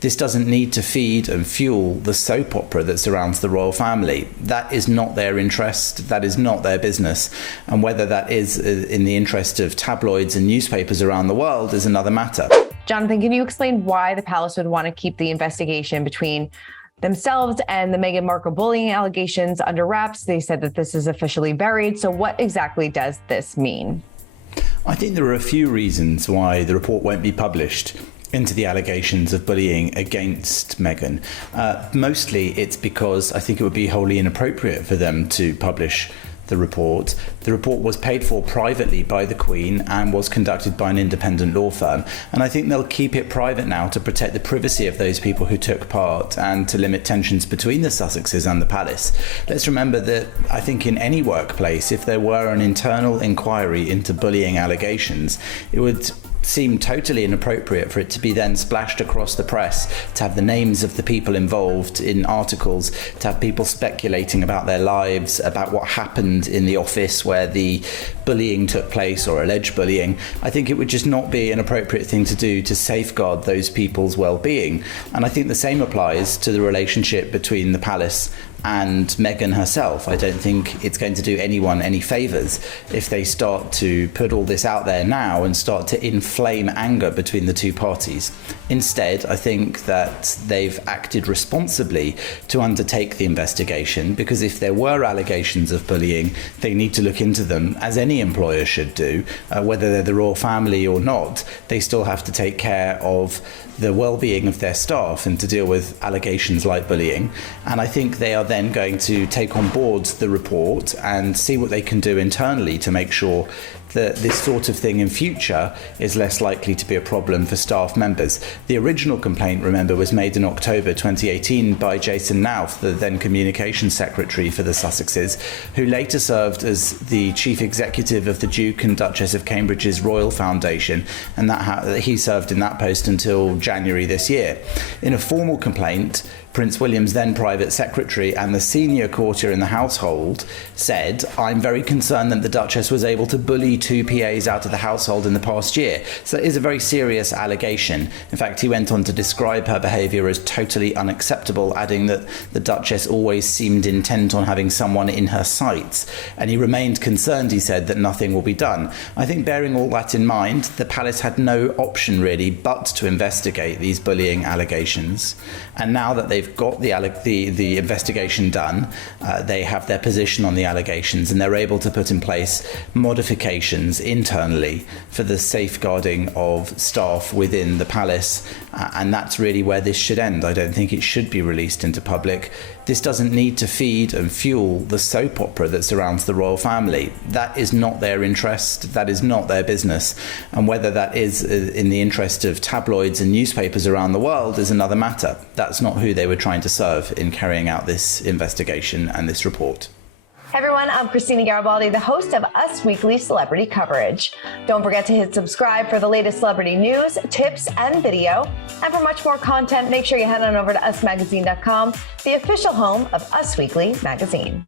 This doesn't need to feed and fuel the soap opera that surrounds the royal family. That is not their interest. That is not their business. And whether that is in the interest of tabloids and newspapers around the world is another matter. Jonathan, can you explain why the palace would want to keep the investigation between themselves and the Meghan Markle bullying allegations under wraps? They said that this is officially buried. So what exactly does this mean? I think there are a few reasons why the report won't be published into the allegations of bullying against Meghan. Mostly it's because I think it would be wholly inappropriate for them to publish the report. The report was paid for privately by the Queen and was conducted by an independent law firm. And I think they'll keep it private now to protect the privacy of those people who took part and to limit tensions between the Sussexes and the palace. Let's remember that I think in any workplace, if there were an internal inquiry into bullying allegations, it would seem totally inappropriate for it to be then splashed across the press, to have the names of the people involved in articles, to have people speculating about their lives, about what happened in the office where the bullying took place or alleged bullying. I think it would just not be an appropriate thing to do to safeguard those people's well-being. And I think the same applies to the relationship between the palace and Meghan herself. I don't think it's going to do anyone any favours if they start to put all this out there now and start to inflame anger between the two parties. Instead, I think that they've acted responsibly to undertake the investigation, because if there were allegations of bullying, they need to look into them, as any employer should do. Whether they're the royal family or not, they still have to take care of the well-being of their staff and to deal with allegations like bullying. And I think they are then going to take on board the report and see what they can do internally to make sure that this sort of thing in future is less likely to be a problem for staff members. The original complaint, remember, was made in October 2018 by Jason Nauf, the then communications secretary for the Sussexes, who later served as the chief executive of the Duke and Duchess of Cambridge's Royal Foundation, and he served in that post until January this year. In a formal complaint, Prince William's then private secretary and the senior courtier in the household said, "I'm very concerned that the Duchess was able to bully two PAs out of the household in the past year." So it is a very serious allegation. In fact, he went on to describe her behaviour as totally unacceptable, adding that the Duchess always seemed intent on having someone in her sights. And he remained concerned, he said, that nothing will be done. I think bearing all that in mind, the palace had no option really but to investigate these bullying allegations. And now that they've got the investigation done, they have their position on the allegations, and they're able to put in place modifications internally for the safeguarding of staff within the palace, and that's really where this should end. I don't think it should be released into public. This doesn't need to feed and fuel the soap opera that surrounds the royal family. That is not their interest. That is not their business. And whether that is in the interest of tabloids and newspapers around the world is another matter. That's not who they were trying to serve in carrying out this investigation and this report. Hey everyone, I'm Christina Garibaldi, the host of Us Weekly Celebrity Coverage. Don't forget to hit subscribe for the latest celebrity news, tips, and video. And for much more content, make sure you head on over to usmagazine.com, the official home of Us Weekly Magazine.